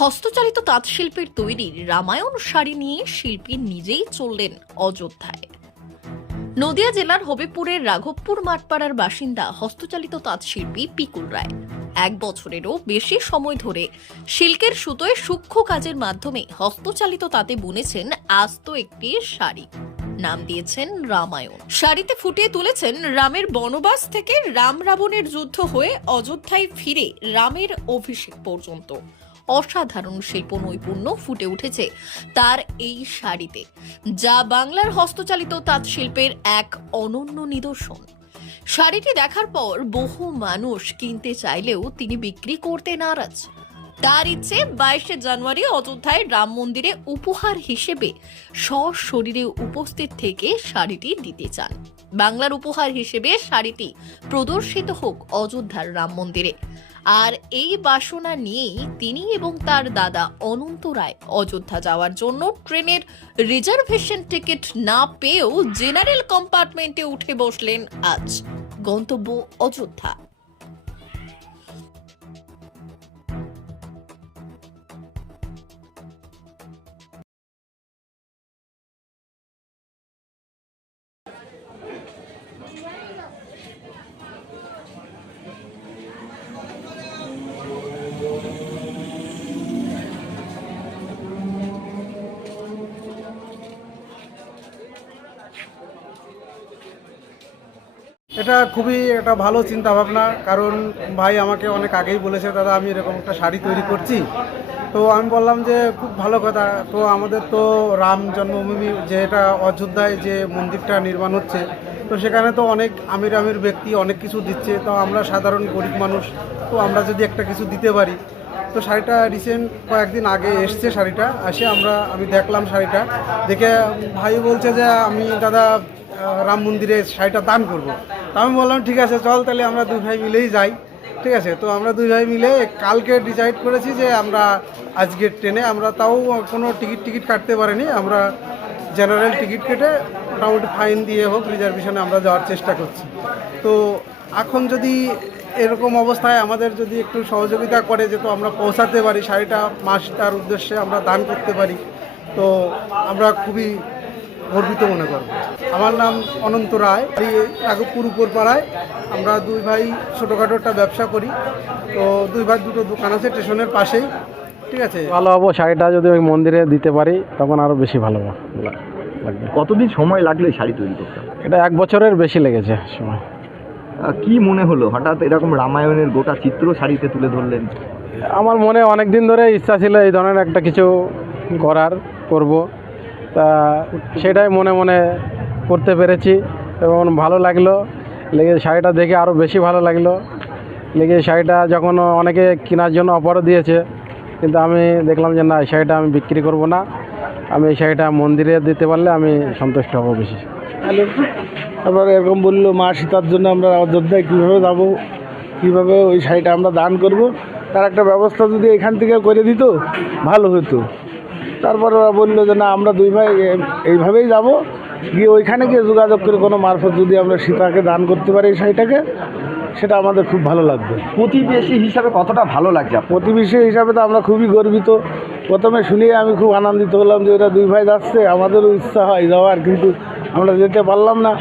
হস্তচালিত তাঁত শিল্পের তৈরি রামায়ণ শাড়ি নিয়ে শিল্পী নিজেই চললেন অযোধ্যায়। নদিয়া জেলার হবিপুরের রাঘবপুর মাঠপাড়ার বাসিন্দা হস্তচালিত তাঁত শিল্পী পিকুল রায়। এক বছরেরও বেশি সময় ধরে সিল্কের সুতোয় সূক্ষ্ম কাজের মাধ্যমে হস্তচালিত তাঁতে বুনেছেন আস্ত একটি শাড়ি। নাম দিয়েছেন রামায়ণ। শাড়িতে ফুটিয়ে তুলেছেন রামের বনবাস থেকে রাম রাবণের যুদ্ধ হয়ে অযোধ্যায় ফিরে রামের অভিষেক পর্যন্ত। অসাধারণ শিল্প নৈপুণ্য ফুটে উঠেছে তার এই শাড়িতে, যা বাংলার হস্তচালিত তাঁত শিল্পের এক অনন্য নিদর্শন। শাড়িটি দেখার পর বহু মানুষ কিনতে চাইলেও তিনি বিক্রি করতে নারাজ। তার ইচ্ছে বাইশে জানুয়ারি অযোধ্যায় রাম মন্দিরে উপহার হিসেবে সশরীরে উপস্থিত থেকে শাড়িটি দিতে চান। বাংলার উপহার হিসেবে শাড়িটি প্রদর্শিত হোক অযোধ্যার রাম মন্দিরে। আর এই বাসনা নিয়েই তিনি এবং তার দাদা অনন্ত রায় অযোধ্যা যাওয়ার জন্য ট্রেনের রিজার্ভেশন টিকিট না পেয়েও জেনারেল কম্পার্টমেন্টে উঠে বসলেন আজ। গন্তব্য অযোধ্যা। এটা খুবই একটা ভালো চিন্তা ভাবনা কারণ ভাই আমাকে অনেক আগেই বলেছে, দাদা, আমি এরকম একটা শাড়ি তৈরি করছি। তো আমি বললাম যে, খুব ভালো কথা। তো আমাদের তো রাম জন্মভূমি, যে এটা অযোধ্যায় যে মন্দিরটা নির্মাণ হচ্ছে, তো সেখানে তো অনেক আমির আমির ব্যক্তি অনেক কিছু দিচ্ছে। তো আমরা সাধারণ গরিব মানুষ, তো আমরা যদি একটা কিছু দিতে পারি, তো শাড়িটা রিসেন্ট কয়েকদিন আগে এসছে শাড়িটা আসে আমরা, আমি দেখলাম শাড়িটা। দেখে ভাই বলছে যে, আমি দাদা রাম মন্দিরে শাড়িটা দান করব। তো আমি বললাম, ঠিক আছে, চল তাহলে আমরা দুই ভাই মিলেই যাই। ঠিক আছে, তো আমরা দুই ভাই মিলে কালকে ডিসাইড করেছি যে আমরা আজকের ট্রেনে, আমরা তাও কোনো টিকিট টিকিট কাটতে পারিনি, আমরা জেনারেল টিকিট কেটে মোটামুটি ফাইন দিয়ে হোক রিজার্ভেশনে আমরা যাওয়ার চেষ্টা করছি। তো এখন যদি এরকম অবস্থায় আমাদের যদি একটু সহযোগিতা করে যে, তো আমরা পৌঁছাতে পারি, শাড়িটা মাস তার উদ্দেশ্যে আমরা দান করতে পারি। তো আমরা খুবই গর্বিত মনে করব আমার নাম অনন্ত রায় এই রাঘবপুর উপরপাড়ায়। আমরা দুই ভাই ছোটোখাটো একটা ব্যবসা করি। তো দুই ভাই দুটো দোকান আছে স্টেশনের পাশেই। ঠিক আছে? ভালো হব শাড়িটা যদি ওই মন্দিরে দিতে পারি তখন আরও বেশি ভালো লাগ- লাগবে। কতদিন সময় লাগল এই শাড়ি তৈরি করতে? এটা এক বছরের বেশি লেগেছে সময়। কি মনে হলো? হঠাৎ এরকম রামায়ণের গোটা চিত্র শাড়িতে তুলে ধরলেন। আমার মনে অনেক দিন ধরে ইচ্ছা ছিল এই ধরনের একটা কিছু করার করব। তা সেটাই মনে মনে করতে পেরেছি এবং ভালো লাগল। লেগে শাড়িটা দেখে আরও বেশি ভালো লাগল। লেগে শাড়িটা যখন অনেকে কেনার জন্য অফারও দিয়েছে, কিন্তু আমি দেখলাম যে না শাড়িটা আমি বিক্রি করব না। আমি এই শাড়িটা মন্দিরে দিতে পারলে আমি সন্তুষ্ট হব বেশি। তারপর এরকম বলল, মা, সীতার জন্য আমরা অযোধ্যায় কীভাবে যাব? কীভাবে ওই শাড়িটা আমরা দান করব? তার একটা ব্যবস্থা যদি এখান থেকে করে দিত, ভালো হতো। তারপর ওরা বলল যে না আমরা দুই ভাই এইভাবেই যাব। গিয়ে ওইখানে গিয়ে যোগাযোগ করে কোনো মারফত যদি আমরা সীতাকে দান করতে পারি এই শাড়িটাকে সেটা আমাদের খুব ভালো লাগবে। প্রতিবেশী হিসাবে কতটা ভালো লাগছে প্রতিবেশী হিসাবে তো আমরা খুবই গর্বিত। প্রথমে শুনিয়ে আমি খুব আনন্দিত হলাম যে ওরা দুই ভাই যাচ্ছে আমাদেরও ইচ্ছা হয় যাওয়ার কিন্তু আমরা যেতে পারলাম না।